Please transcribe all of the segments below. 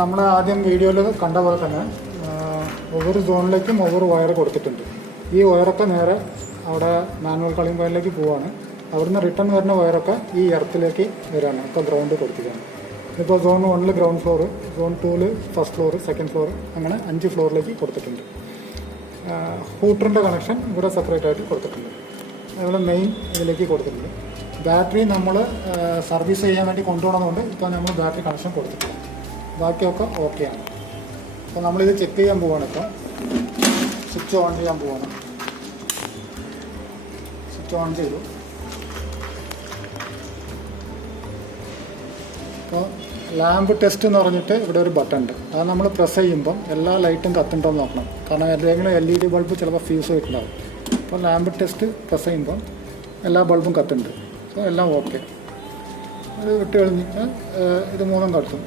നമ്മൾ ആദ്യം വീഡിയോയിൽ കണ്ട പോലെ തന്നെ ഒവ്വൊരു സോണിലേക്കും ഒവ്വൊരു വയർ കൊടുത്തിട്ടുണ്ട്. ഈ വയറൊക്കെ നേരെ അവിടെ മാനുവൽ കളിംഗ് പോയിന്റിലേക്ക് പോവുകയാണ്. അവിടുന്ന് റിട്ടേൺ വരുന്ന വയറൊക്കെ ഈ എർത്തിലേക്ക് വരികയാണ്. ഇപ്പോൾ ഗ്രൗണ്ട് കൊടുത്തിരിക്കുകയാണ്. ഇപ്പോൾ zone 1 ground floor, zone 2 first floor, second floor, അങ്ങനെ 5 ഫ്ലോറിലേക്ക് കൊടുത്തിട്ടുണ്ട്. ഹൂട്ടറിൻ്റെ കണക്ഷൻ ഇവിടെ സെപ്പറേറ്റ് ആയിട്ട് കൊടുത്തിട്ടുണ്ട്. അതുപോലെ മെയിൻ ഇതിലേക്ക് കൊടുത്തിട്ടുണ്ട്. ബാറ്ററി നമ്മൾ സർവീസ് ചെയ്യാൻ വേണ്ടി കൊണ്ടുപോകണമെന്നുണ്ട്. ഇപ്പോൾ നമ്മൾ ബാറ്ററി കണക്ഷൻ കൊടുത്തിട്ടില്ല. ബാക്കിയൊക്കെ ഓക്കെയാണ്. അപ്പോൾ നമ്മളിത് ചെക്ക് ചെയ്യാൻ പോവുകയാണ്. ഇപ്പോൾ സ്വിച്ച് ഓൺ ചെയ്യാൻ പോവുകയാണ്. സ്വിച്ച് ഓൺ ചെയ്തു. അപ്പോൾ ലാമ്പ് ടെസ്റ്റ് എന്ന് പറഞ്ഞിട്ട് ഇവിടെ ഒരു ബട്ടൺ ഉണ്ട്. അത് നമ്മൾ പ്രസ് ചെയ്യുമ്പം എല്ലാ ലൈറ്റും കത്തുണ്ടോ എന്ന് നോക്കണം. കാരണം എന്തെങ്കിലും LED ബൾബ് ചിലപ്പോൾ ഫ്യൂസ് ആയിട്ടുണ്ടാവും. അപ്പോൾ ലാമ്പ് ടെസ്റ്റ് പ്രസ് ചെയ്യുമ്പം എല്ലാ ബൾബും കത്തുണ്ട്. അപ്പോൾ എല്ലാം ഓക്കെ. അത് വിട്ട് കഴിഞ്ഞാൽ ഇത് മൂന്നും കത്തും.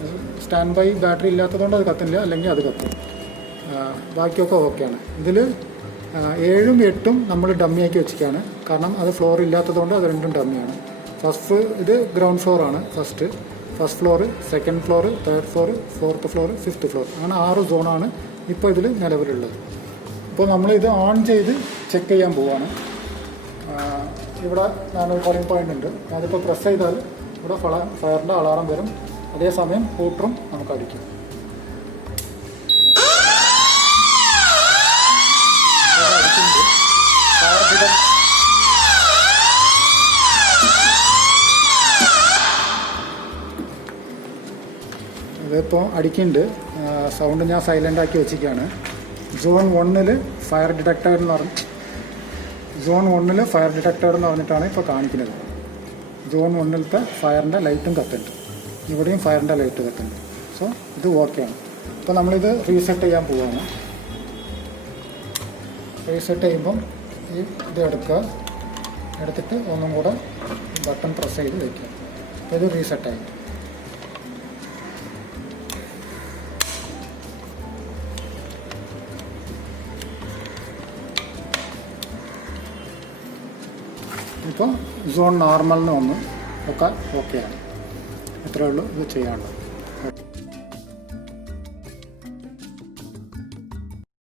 സ്റ്റാൻഡ് ബൈ ബാറ്ററി ഇല്ലാത്തതുകൊണ്ട് അത് കത്തില്ല, അല്ലെങ്കിൽ അത് കത്തും. ബാക്കിയൊക്കെ ഓക്കെയാണ്. ഇതിൽ 7ഉം 8ഉം നമ്മൾ ഡമ്മിയാക്കി വെച്ചിരിക്കുകയാണ്. കാരണം അത് ഫ്ലോർ ഇല്ലാത്തതുകൊണ്ട് അത് രണ്ടും ഡമ്മിയാണ്. ഇത് ഗ്രൗണ്ട് ഫ്ലോറാണ്. First floor, second floor, third floor, fourth floor, fifth floor, അങ്ങനെ 6 സോണാണ് ഇപ്പോൾ ഇതിൽ നിലവിലുള്ളത്. ഇപ്പോൾ നമ്മളിത് ഓൺ ചെയ്ത് ചെക്ക് ചെയ്യാൻ പോവുകയാണ്. ഇവിടെ മാനുവൽ കോളിംഗ് പോയിൻ്റ് ഉണ്ട്. അതിപ്പോൾ പ്രസ് ചെയ്താൽ ഇവിടെ ഫയറിൻ്റെ അലാറം വരും. അതേസമയം ഹൂട്ടറും നമുക്ക് അടിക്കും. ഇതിപ്പോൾ അടിക്കുന്നുണ്ട്. സൗണ്ട് ഞാൻ സൈലൻ്റ് ആക്കി വെച്ചിരിക്കുകയാണ്. സോൺ 1 ഫയർ ഡിറ്റക്ടർ എന്ന് പറഞ്ഞിട്ടാണ് ഇപ്പോൾ കാണിക്കുന്നത്. സോൺ 1 ഫയറിൻ്റെ ലൈറ്റും കത്തുണ്ട്. ഇവിടെയും ഫയറിൻ്റെ ലൈറ്റ് കത്തുണ്ട്. സോ ഇത് ഓക്കെയാണ്. ഇപ്പോൾ നമ്മളിത് റീസെറ്റ് ചെയ്യാൻ പോവുകയാണ്. റീസെറ്റ് ചെയ്യുമ്പം ഇത് എടുത്തിട്ട് ഒന്നും കൂടെ ബട്ടൺ പ്രസ് ചെയ്ത് വയ്ക്കുക. അപ്പോൾ ഇത് റീസെറ്റായി. ഇപ്പോൾ സോൺ നോർമലിന് വന്ന് ഒക്കെ ഓക്കെയാണ്. ഇത്രയേ ഉള്ളൂ ഇത് ചെയ്യാനുള്ളത്.